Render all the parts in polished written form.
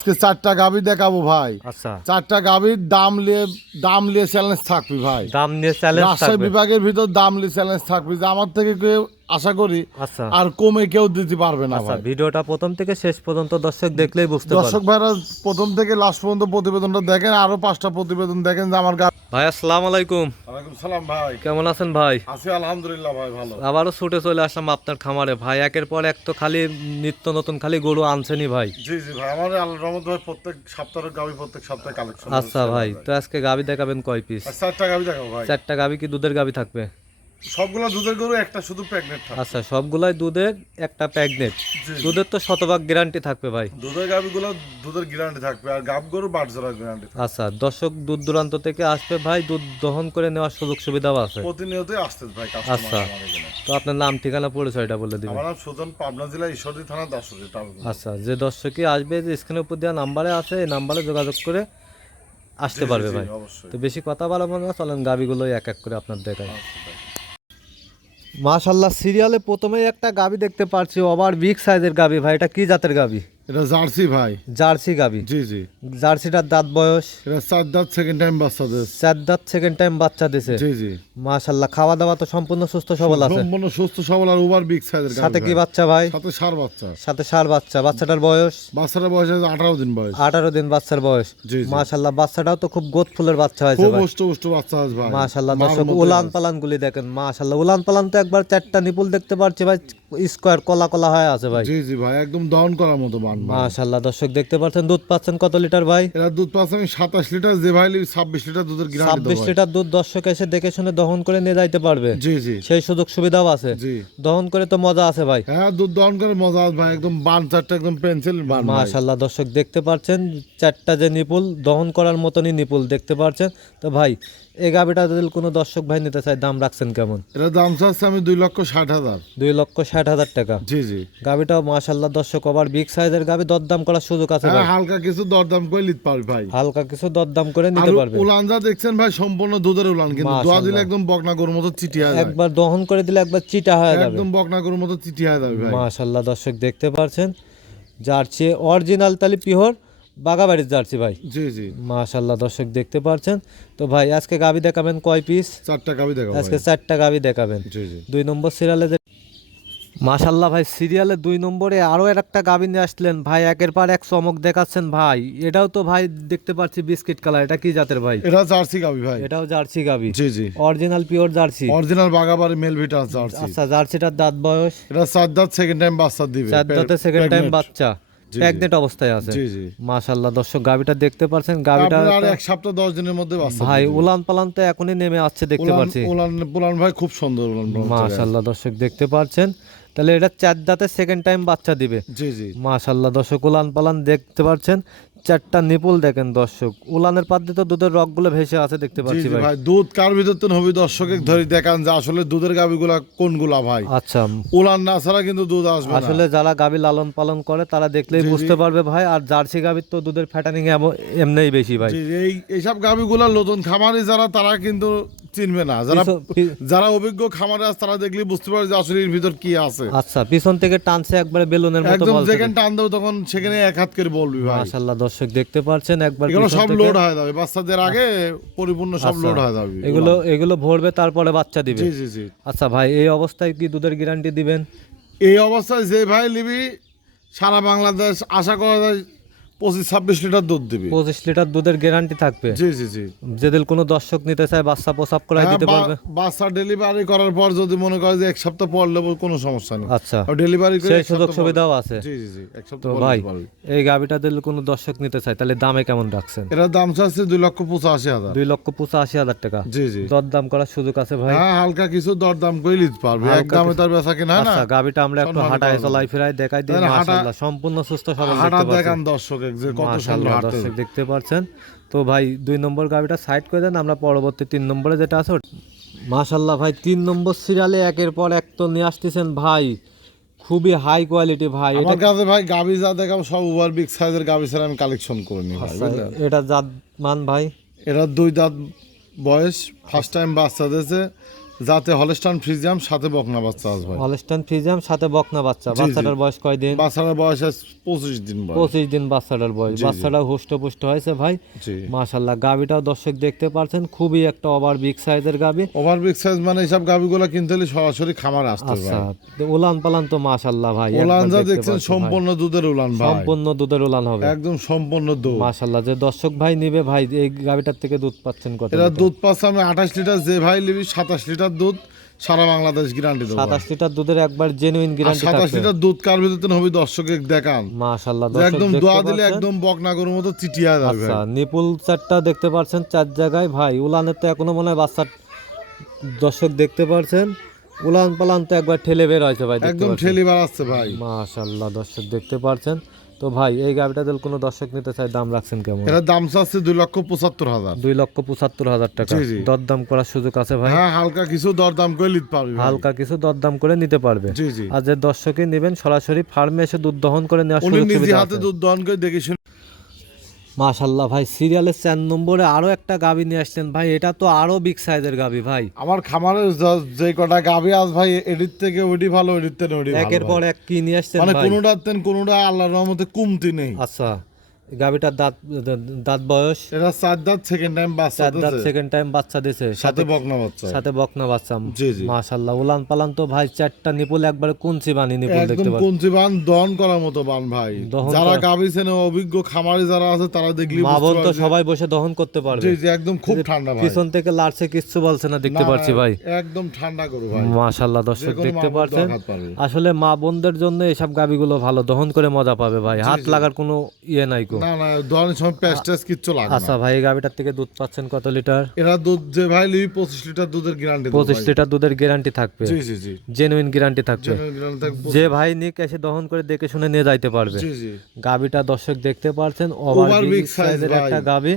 আজকে চারটা গাভী দেখাবো ভাই। আচ্ছা, চারটা গাভীর দাম নিয়ে চ্যালেঞ্জ থাকবি ভাই। দাম নিয়ে চ্যালেঞ্জ রাজশাহী থাকবে। বিভাগের ভিতর দাম নিয়ে চ্যালেঞ্জ থাকবি, যে আমার থেকে কেউ আশা করি আচ্ছা আর কমে কেউ দিতে পারবে না আচ্ছা, ভাই। ভিডিওটা প্রথম থেকে শেষ পর্যন্ত দর্শক দেখলেই বুঝতে পারবে। দর্শক ভাইরা প্রথম থেকে লাস্ট পর্যন্ত প্রতিবেদনটা দেখেন, আরো 5টা প্রতিবেদন দেখেন যে আমার গাভী। ভাই আসসালামু আলাইকুম, ওয়ালাইকুম সালাম ভাই, কেমন আছেন ভাই? আছি আলহামদুলিল্লাহ ভাই, ভালো। আবারও ছুটে চলে আসলাম আপনার খামারে ভাই। একের পর এক তো খালি নিত্য নতুন খালি গরু আনছেনই ভাই। জি জি ভাই, আমার আল্লাহর রহমত ভাই, প্রত্যেক সপ্তাহের গাভী প্রত্যেক সপ্তাহে কালেকশন। আচ্ছা ভাই, তো আজকে গাবি দেখাবেন কয় পিস? চারটা গাভী দেখাবো ভাই। চারটা গাবি কি দুধের গাবি থাকবে? সবগুলো দুধের গরু, একটা শুধু প্রেগনেন্ট থাকে। আচ্ছা, সবগুলাই দুধের, একটা প্রেগনেন্ট। জি। দুধের তো শতভাগ গ্যারান্টি থাকবে ভাই। দুধের গাভীগুলো দুধের গ্যারান্টি থাকবে, আর গাব গরু বাট জোড়ার গ্যারান্টি থাকবে। আচ্ছা, দর্শক দূর দূরান্ত থেকে আসবে ভাই, দুধ দহন করে নেওয়ার সুযোগ সুবিধাও আছে। প্রতিনিয়তই আসতে ভাই কাস্টমার আচ্ছা। আমার এখানে। তো আপনার নাম ঠিকানা পরিচয়টা বলে দিবেন। আমার নাম সুজন, পাবনা জেলা ঈশ্বরদী থানা দাসুরি টাউন। আচ্ছা, যে দর্শকই আসবে যে স্ক্রিনের উপর দেওয়া নাম্বারে আছে, এই নাম্বারে যোগাযোগ করে আসতে পারবে ভাই। অবশ্যই। তো বেশি কথা বলবো না, চলেন গাবিগুলো এক এক করে আপনার দেখাই। আচ্ছা ভাই। মাশাল্লাহ, সিরিয়ালে প্রথমেই একটা গাবি দেখতে পাচ্ছি, ওভার বিগ সাইজের গাবি ভাই। এটা কি জাতের গাবি? এটা জার্সি ভাই। জার্সি গাবি। জি জি। জার্সিটার দাঁত বয়স? এটা 4 দাঁত, সেকেন্ড টাইম বাচ্চা দিয়েছে। 4 দাঁত, সেকেন্ড টাইম বাচ্চা দিছে। জি জি। মাশাল্লাহ, খাওয়া দাওয়া তো সম্পূর্ণ সুস্থ সবল আছে। সম্পূর্ণ সুস্থ সবল আর ওভার বিগ সাইজের গাভী। সাথে কি বাচ্চা ভাই? সাথে ষাঁড় বাচ্চা। সাথে ষাঁড় বাচ্চা। বাচ্চাটার বয়স? বাচ্চাটার বয়স আছে 18 দিন বয়স। 18 দিন বাচ্চার বয়স। জি জি। মাশাল্লাহ, বাচ্চাটাও তো খুব গোদ ফুলের বাচ্চা হয়েছে খুব ভাই। উষ্ট বাচ্চা আছে ভাই। মাশাল্লাহ, মার দর্শক মধ্যে উলান আছে। পালান গুলি দেখেন। মাশাল্লাহ, উলান পালান তো একবার চারটা নিপুল দেখতে পাচ্ছি ভাই, স্কোয়ার কলা কলা হয়ে আছে ভাই। জি জি ভাই, একদম দহন করার মতো মান ভাই। মাশাল্লাহ, দর্শক দেখতে পাচ্ছেন। দুধ পাচ্ছেন কত লিটার ভাই? এরা দুধ পাচ্ছে আমি 27 লিটার, যে ভাই 26 লিটার দুধের গ্যারান্টি 26 লিটার দুধ দর্শক এসে দেখে শুনে দহন করে নিয়ে যাইতে পারবে। জি জি। সেই সুযোগ সুবিধাও আছে। জি। দহন করে তো মজা আছে ভাই। হ্যাঁ, দুধ দহন করে মজা আছে ভাই, একদম বান চারটা একদম পেন্সিল বান ভাই। মাশাল্লাহ, দর্শক দেখতে পাচ্ছেন চারটা যে নিপুল, দহন করার মতনই নিপুল দেখতে পাচ্ছেন। তো ভাই, এই গাবিটা যদি কোনো দর্শক ভাই নিতে চায়, দাম রাখছেন কেমন? এটা দাম চাচ্ছে আমি 2,60,000। 2,60,000 টাকা। জি জি। গাবিটাও মাশাল্লাহ দর্শক আবার বিগ সাইজের গাবি, দরদাম করার সুযোগ আছে হ্যাঁ, ভাই। হালকা কিছু দরদাম করে নিতে পারবে ভাই। হালকা কিছু দরদাম করে আর নিতে পারবে। উলান যা দেখছেন ভাই, সম্পূর্ণ দুধের উলান, কিন্তু দোয়া মাশাআল্লাহ। দিলে একদম বকনা গরুর মতো চিটিয়া যায়। একবার দহন করে দিলে একবার চিটা হয়ে যাবে। একদম বকনা গরুর মতো চিটিয়া যাবে ভাই। মাশাল্লাহ, দর্শক দেখতে পাচ্ছেন জার্সি অরিজিনাল তালি পিওর বাগাবাড়ির জার্সি ভাই। জি জি। মাশাল্লাহ, দর্শক দেখতে পাচ্ছেন। তো ভাই, আজকে গাবি দেখাবেন কয় পিস? চারটা গাবি দেখাবো আজকে ভাই। 4টা গাবি দেখাবেন। জি জি। 2 নম্বর সিরিয়ালে মাশাল্লাহ ভাই, সিরিয়ালে 2 নম্বরে আরো একটা গাবি নিয়ে আসলেন ভাই। একের পর এক চমক দেখাচ্ছেন ভাই। এটাও তো ভাই দেখতে পাচ্ছি বিস্কিট কালার। এটা কি জাতের ভাই? এটা জার্সি গাবি ভাই। এটাও জার্সি গাবি। জি জি। Original pure jersey. অরিজিনাল বাগাবাড়ি মেলভিটা জার্সি। আচ্ছা, জার্সিটার দাঁত বয়স? এটা 4 দাঁত, সেকেন্ড টাইম বাচ্চা দিবে। 4 দাঁতে সেকেন্ড টাইম Pregnant। বাচ্চা। জি, প্রেগনেন্ট অবস্থায় আছে। জি জি। মাশাল্লাহ, দর্শক গাবিটা দেখতে পাচ্ছেন। গাবিটা তারপরে আর 1 সপ্তাহ 10 দিনের মধ্যে বাচ্চা ভাই দিবে। উলান পালান তো এখনই নেমে আসছে দেখতে উলান পাচ্ছি। উলান ভাই খুব সুন্দর উলান। মাশাল্লাহ, দর্শক দেখতে পাচ্ছেন। তাহলে এটা 4 দাঁতে সেকেন্ড টাইম বাচ্চা দিবে। জি জি। মাশাল্লাহ, দর্শক উলান পালান দেখতে পাচ্ছেন। 4টা নিপুল দেখেন দর্শক, উলানের পাদ্যে তো দুধের রগগুলো ভেসে আছে দেখতে জি পাচ্ছি জি ভাই। ভাই, দুধ কার ভিতর তো হবি দর্শকে ধরে দেখান যে আসলে দুধের গাবিগুলা কোনগুলা ভাই। আচ্ছা, উলান না ছাড়া কিন্তু দুধ আসবে না। আসলে যারা গাবি লালন পালন করে তারা দেখলেই জি, জি। বুঝতে পারবে ভাই। আর জার্সি গাবির তো দুধের ফ্যাটানিং এমনিই বেশি ভাই। জি, এইসব গাবিগুলা নতুন খামারি যারা, তারা কিন্তু চিনবে না। যারা যারা অভিজ্ঞ খামারে আছে তারা দেখলে বুঝতে পারে যে আসলে এর ভিতর কি আছে। আচ্ছা, পিছন থেকে টানছে একবারে বেলুনের মতো একদম বলছে। যেখানে টান দেবো তখন সেখানে এক হাত করে বলবি ভাই। মাশাআল্লাহ, দর্শক দেখতে পাচ্ছেন একবার এগুলো পিছন সব থেকে। লোড হয়ে যাবে বাচ্চাদের আগে, পরিপূর্ণ সব আচ্ছা, লোড হয়ে যাবে এগুলো ভরবে তারপরে বাচ্চা দিবে। জি জি জি। আচ্ছা ভাই, এই অবস্থায় কি দুধের গ্যারান্টি দিবেন? এই অবস্থায় যে ভাই নিবি, সারা বাংলাদেশ আশা করা যায় 25-26 লিটার দুধ দিবি। 25 লিটার দুধের গ্যারান্টি থাকবে। জি জি জি। যেদিন কোনো দর্শক নিতে চায় বাচ্চা প্রসাব করাই হ্যাঁ, দিতে পারবে। বাচ্চা ডেলিভারি করার পর যদি মনে করে যে 1 সপ্তাহ পর নেবো, কোনো সমস্যা নেই। আচ্ছা, ডেলিভারি করে সেই 1 সুযোগ সপ্তাহ পর- সুবিধাও আছে। জি জি জি, 1 তো সপ্তাহ পর ভাই, নিতে পারবি। এই গাবিটা দিলে কোনো দর্শক নিতে চায়, তাহলে দামে কেমন রাখছেন? এটার দাম চাচ্ছে 2,85,000। 2,85,000 টাকা। জি জি। দরদাম করার সুযোগ আছে ভাই। হ্যাঁ, হালকা কিছু দরদাম করে নিতে পারবে, এক হালকা দামে কিছু- তার বেচা কিনা না। আচ্ছা, গাবিটা আমরা একটু সম্মান হাঁটায় করা চলাই ফিরাই দেখাই দিই। তাহলে মাশাআল্লাহ, সম্পূর্ণ সুস্থ সবল হাঁটা দেখতে দেখান পাচ্ছেন। দর্শক যে কত সুন্দর মাশাআল্লাহ, হাঁটে। দর্শক দেখতে পাচ্ছেন। তো ভাই, 2 নম্বর গাবিটা সাইড করে দেন, আমরা পরবর্তী 3 নম্বরে যেটা আছে। মাশাআল্লাহ ভাই, 3 নম্বর সিরিয়ালে একের পর এক তো নিয়ে আসতেছেন ভাই, খুবই হাই কোয়ালিটি ভাই। এটা আমার কাছে ভাই গাবি যা দেখাবো সব ওভার বিগ সাইজের গাবি ছাড়া আমি কালেকশন করে নি ভাই, আচ্ছা, বুঝলেন? এটা জাত মান ভাই? এটা 2 দাঁত বয়স, ফার্স্ট টাইম বাচ্চা দিয়েছে, যাতে হলস্টাইন ফ্রিজিয়াম সাথে বকনা বাচ্চা আছে ভাই। হলস্টাইন ফ্রিজিয়াম সাথে বকনা বাচ্চা। বাচ্চাটার বয়স কয়দিন? বাচ্চাটার বয়স আছে 25 দিন বয়স। 25 দিন বাচ্চাটার বয়স। বাচ্চাটা হুষ্টপুষ্ট হয়েছে ভাই, জি মাশাআল্লাহ। গাবিটাও দর্শক দেখতে পাচ্ছেন, খুবই একটা ওভার বিগ সাইজের গাবি। ওভার বিগ সাইজ মানে এইসব গাবিগুলো কিনতে হলে সরাসরি খামারে আসতে হবে আচ্ছা, ভাই। উলান পালান তো মাশাআল্লাহ ভাই, উলান একবার যা দেখতে দেখছেন পাচ্ছেন ভাই। সম্পূর্ণ দুধের উলান ভাই, সম্পূর্ণ দুধের উলান হবে একদম সম্পূর্ণ দুধ মাশাআল্লাহ। যে দর্শক ভাই নিবে ভাই, এই গাবিটার থেকে দুধ পাচ্ছেন কত? এরা দুধ পাচ্ছে আমি 28 লিটার, যে ভাই নিবি 27 লিটার দুধ সারা বাংলাদেশ গ্যারান্টি দেবো। 27 লিটার দুধের একবার জেনুইন গ্যারান্টি 27 থাকবে লিটার দুধ কার ভিতরে হবে দর্শকে দেখান, মাশাআল্লাহ। যে দর্শক একদম দেখতে দোয়া দিলে পাচ্ছেন। একদম বকনা গরুর মতো চিটিয়া যাবে আচ্ছা, ভাই। নিপুল চারটা দেখতে পাচ্ছেন, চার জায়গায় ভাই। উলানের তো এখনো মনে হয় বাচ্চা, দর্শক দেখতে পাচ্ছেন উলান পালান তো একবার ঠেলে বের হয়েছে ভাই, দেখতে একদম পাচ্ছেন ঠেলি বাড়াচ্ছে ভাই। মাশাআল্লাহ। দর্শক দেখতে পাচ্ছেন। তো ভাই এই গাবিটা দিল কোনো দর্শক নিতে চাই, দাম রাখছেন কেমন? এরা দাম চাচ্ছে 2,75,000। 2,75,000 টাকা। জি, জি। দরদাম করার সুযোগ আছে ভাই? হ্যাঁ হালকা কিছু দরদাম করে নিতে পারবি ভাই। হালকা কিছু দরদাম করে নিতে পারবে। জি জি, আর যে দর্শকে নেবেন সরাসরি ফার্মে এসে দুধ দহন করে নেওয়ার উনি সুযোগ নিজে সুবিধা হাতে আছে। দুধ দহন করে দেখে শুনে। মাশাআল্লাহ ভাই, সিরিয়ালের 4 নম্বরে আরো একটা গাবি নিয়ে আসছেন ভাই। এটা তো আরো বিগ সাইজের গাবি ভাই। আমার খামারে যে কটা গাবি আজ ভাই, এডির থেকে ওডি ভালো, এডির থেকে ওডি ভালো একের ভাই। পর এক কি নিয়ে আসছেন মানে ভাই? কোনোটা আল্লাহর রহমতে কমতি নেই। আচ্ছা, গাবিটার দাঁত দাঁত বয়স? এরা 4 দাঁত সেকেন্ড টাইম বাচ্চা 4 দাঁত দিছে, সেকেন্ড টাইম বাচ্চা দিছে, সাথে বকনা বাচ্চা। সাথে বকনা বাচ্চা। জি জি, মাশাআল্লাহ। উলান পালান তো ভাই 4টা নিপুল একবারে কুঞ্চি বানি নিপুল একদম দেখতে পাচ্ছেন। কুঞ্চি বান দহন করার মতো বান ভাই। দহন যারা করা- গাবি চেনে অভিজ্ঞ খামারি যারা আছে তারা দেখলি মা বোন তো সবাই বসে দহন করতে পারবে। জি জি, একদম খুব ঠান্ডা ভাই। পিছন থেকে লাড়ছে, কিচ্ছু বলছে না, দেখতে না, পাচ্ছি ভাই। একদম ঠান্ডা করু ভাই। মাশাআল্লাহ। দর্শক যেকোনো দেখতে মা বোন পাচ্ছেন, আঘাত পাবে। আসলে মা বোনদের জন্য এসব গাবিগুলো ভালো, দহন করে মজা পাবে ভাই। হাত জি। লাগার কোনো ইয়ে নাই কো। না না, দহনের সময় প্যাস্টেস কিচ্ছু লাগে আচ্ছা না। ভাই, এই গাবিটার থেকে দুধ পাচ্ছেন কত লিটার? এরা দুধ যে ভাই লিবি 25 লিটার দুধের গ্যারান্টি 25 লিটার দুধের গ্যারান্টি থাকবে, জি জি জি, জেনুইন গ্যারান্টি থাকবে। গ্যারান্টি থাকবে। যে ভাই নিক এসে দহন করে দেখে শুনে নিয়ে যাইতে পারবে। জি জি, গাবিটা দর্শক দেখতে পারছেন, Over over big big size সাইজের ভাই। একটা গাবি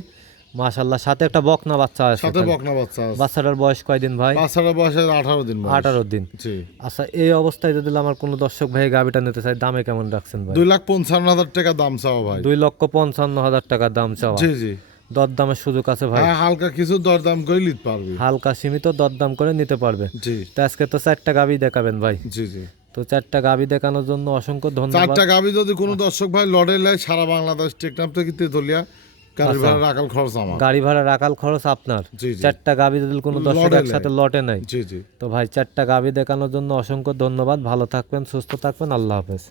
মাশাআল্লাহ। সাথে একটা বকনা বাচ্চা আছে। সাথে বকনা বাচ্চা আছে। বাচ্চাটার বয়স কয়দিন ভাই? বাচ্চাটার বয়স 18 দিন বয়স। 18 দিন। জি, আচ্ছা, এই অবস্থায় যদি আমার কোনো দর্শক ভাই গাবিটা নিতে চাই, দামে কেমন রাখছেন ভাই? 2,55,000 টাকা দাম চাও ভাই। 2,55,000 টাকা দাম চাওয়া। জি জি, দরদামের সুযোগ আছে ভাই? হ্যাঁ হালকা কিছু দরদাম করে নিতে পারবি। হালকা সীমিত দরদাম করে নিতে পারবে। জি তো আজকে তো 4টা গাবি দেখাবেন ভাই। জি জি, তো 4টা গাবি দেখানোর জন্য অসংখ্য ধন্যবাদ। 4টা গাবি যদি কোনো দর্শক ভাই লড়ে লাই সারা বাংলাদেশ টেকনাফ থেকে তেতুলিয়া গাড়ি ভাড়া রাখাল খরচ আমার। গাড়ি ভাড়া রাখাল খরচ আপনার। জি জি, 4টা গাবি যদি কোনো দর্শক লটে একসাথে লটে নাই, জি জি। তো ভাই 4টা গাবি দেখানোর জন্য অসংখ্য ধন্যবাদ। ভালো থাকবেন, সুস্থ থাকবেন, আল্লাহ হাফেজ।